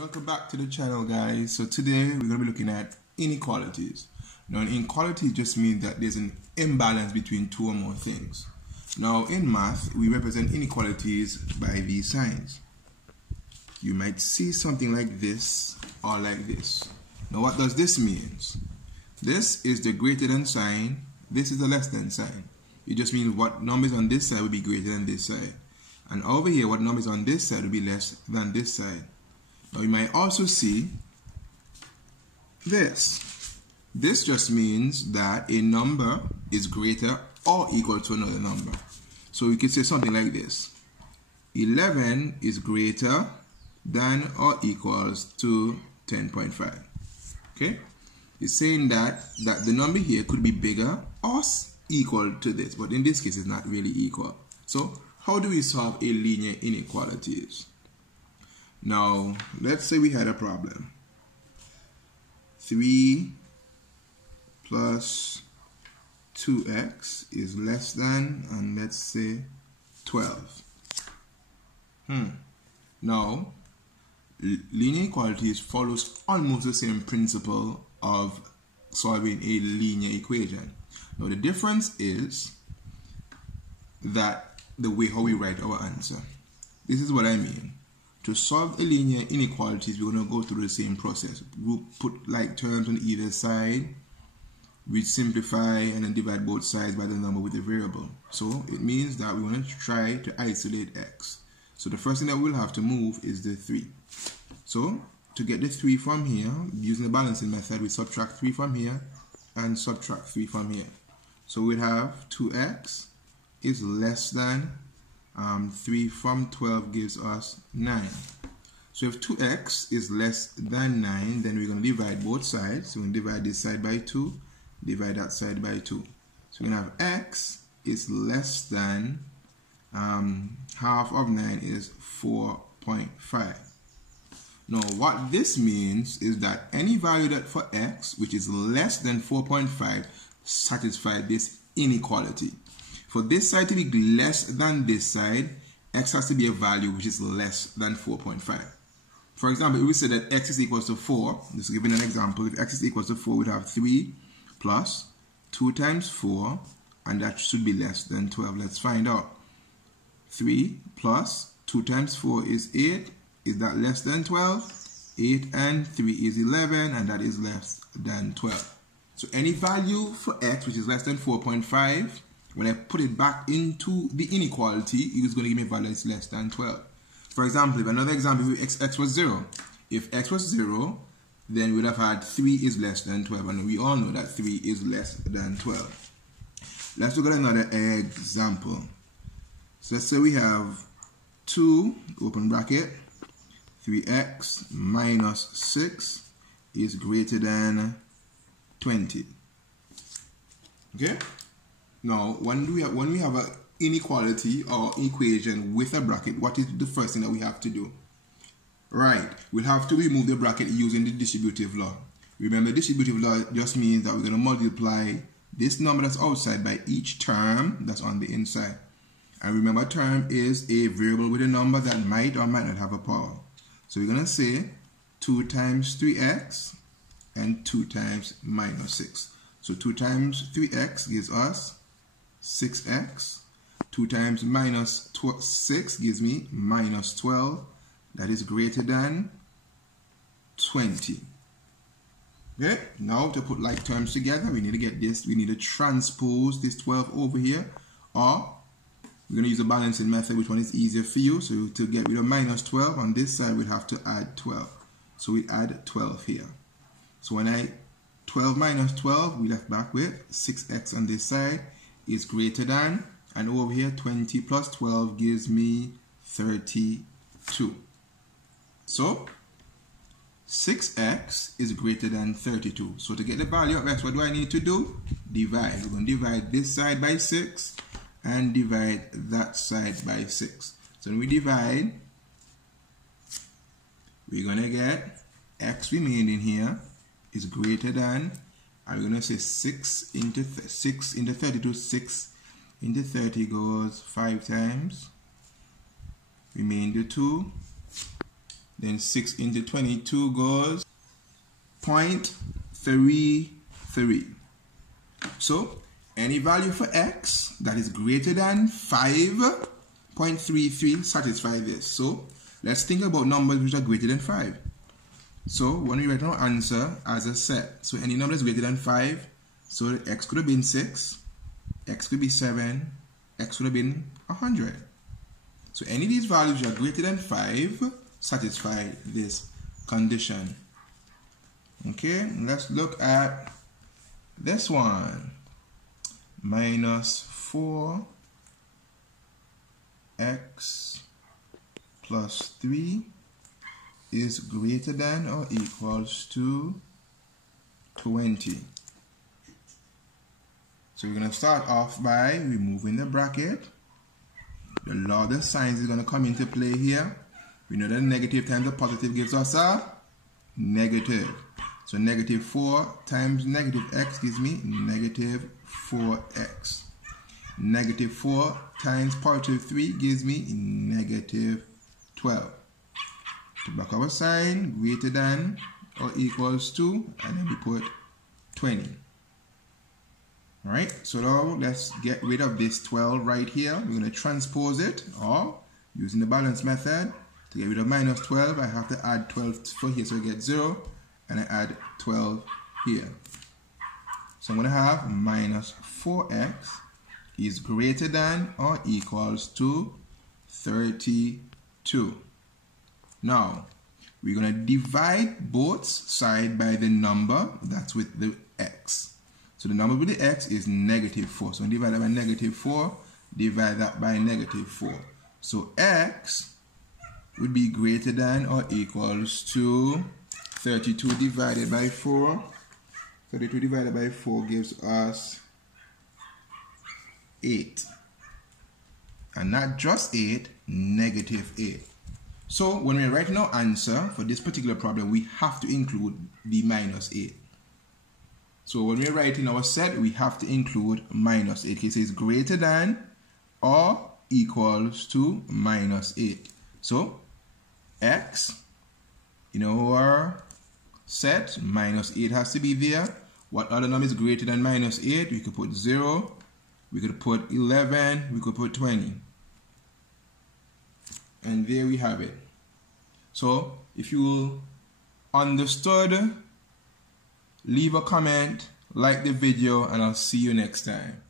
Welcome back to the channel, guys. So today we're going to be looking at inequalities. Now, an inequality just means that there's an imbalance between two or more things. Now, in math, we represent inequalities by these signs. You might see something like this or like this. Now, what does this mean? This is the greater than sign. This is the less than sign. It just means what numbers on this side will be greater than this side. And over here, what numbers on this side will be less than this side. Now, you might also see this. This just means that a number is greater or equal to another number. So we could say something like this. 11 is greater than or equals to 10.5. Okay? It's saying that the number here could be bigger or equal to this, but in this case, it's not really equal. So, how do we solve a linear inequalities? Now, let's say we had a problem. 3 plus 2x is less than, and let's say 12. Now, linear inequalities follows almost the same principle of solving a linear equation. Now, the difference is that the way how we write our answer. This is what I mean. To solve a linear inequalities, we're going to go through the same process. We'll put like terms on either side. We simplify and then divide both sides by the number with the variable. So it means that we want to try to isolate x. So the first thing that we'll have to move is the 3. So to get the 3 from here, using the balancing method, we subtract 3 from here and subtract 3 from here. So we'd have 2x is less than 3 from 12 gives us 9. So if 2x is less than 9, then we're going to divide both sides. So we're going to divide this side by 2, divide that side by 2. So we're going to have x is less than half of 9 is 4.5. Now what this means is that any value that for x which is less than 4.5 satisfies this inequality. For this side to be less than this side, x has to be a value which is less than 4.5. For example, if we say that x is equal to 4, just giving an example, if x is equal to 4, we'd have 3 plus 2 times 4, and that should be less than 12. Let's find out. 3 plus 2 times 4 is 8. Is that less than 12? 8 and 3 is 11, and that is less than 12. So any value for x which is less than 4.5, when I put it back into the inequality, it is going to give me a value that's less than 12. For example, if another example, if x was 0. If x was 0, then we would have had 3 is less than 12. And we all know that 3 is less than 12. Let's look at another example. So let's say we have 2, open bracket, 3x minus 6 is greater than 20. Okay? Now, when we have an inequality or equation with a bracket, what is the first thing that we have to do? Right, we'll have to remove the bracket using the distributive law. Remember, distributive law just means that we're going to multiply this number that's outside by each term that's on the inside. And remember, term is a variable with a number that might or might not have a power. So we're going to say 2 times 3x and 2 times minus 6. So 2 times 3x gives us 6x. 2 times minus 6 gives me minus 12. That is greater than 20. Okay, now to put like terms together, we need to get this. We need to transpose this 12 over here. Or we're going to use a balancing method, which one is easier for you. So to get rid of minus 12 on this side, we'd have to add 12. So we add 12 here. So when 12 minus 12, we left back with 6x on this side is greater than, and over here 20 plus 12 gives me 32. So 6x is greater than 32. So to get the value of x, what do I need to do? Divide. We're going to divide this side by 6 and divide that side by 6. So when we divide, we're going to get x remaining here is greater than, and we're going to say 6 into 32. 6 into 30 goes 5 times. Remainder 2 Then 6 into 22 goes 0.33. So any value for x that is greater than 5.33 satisfies this. So let's think about numbers which are greater than 5. So when we write our answer as a set, so any number is greater than 5, so x could have been 6, x could be 7, x could have been 100. So any of these values which are greater than 5 satisfy this condition. Okay, let's look at this one. Minus 4x plus 3 is greater than or equals to 20. So we're going to start off by removing the bracket. The law of the signs is going to come into play here. We know that negative times a positive gives us a negative. So negative 4 times negative x gives me negative 4x. Negative 4 times positive 3 gives me negative 12. To back our sign, greater than or equals to, and then we put 20. Alright, so now let's get rid of this 12 right here. We're going to transpose it, or using the balance method, to get rid of minus 12, I have to add 12 for here, so I get 0, and I add 12 here. So I'm going to have minus 4x is greater than or equals to 32. Now, we're going to divide both sides by the number that's with the x. So the number with the x is negative 4. So divide that by negative 4, divide that by negative 4. So x would be greater than or equals to 32 divided by 4. 32 divided by 4 gives us 8. And not just 8, negative 8. So when we're writing our answer for this particular problem, we have to include the minus 8. So when we're writing our set, we have to include minus 8. Okay, so it's greater than or equals to minus 8. So x in our set, minus 8 has to be there. What other number is greater than minus 8? We could put 0, we could put 11, we could put 20. And there we have it. So if you understood, leave a comment, like the video, and I'll see you next time.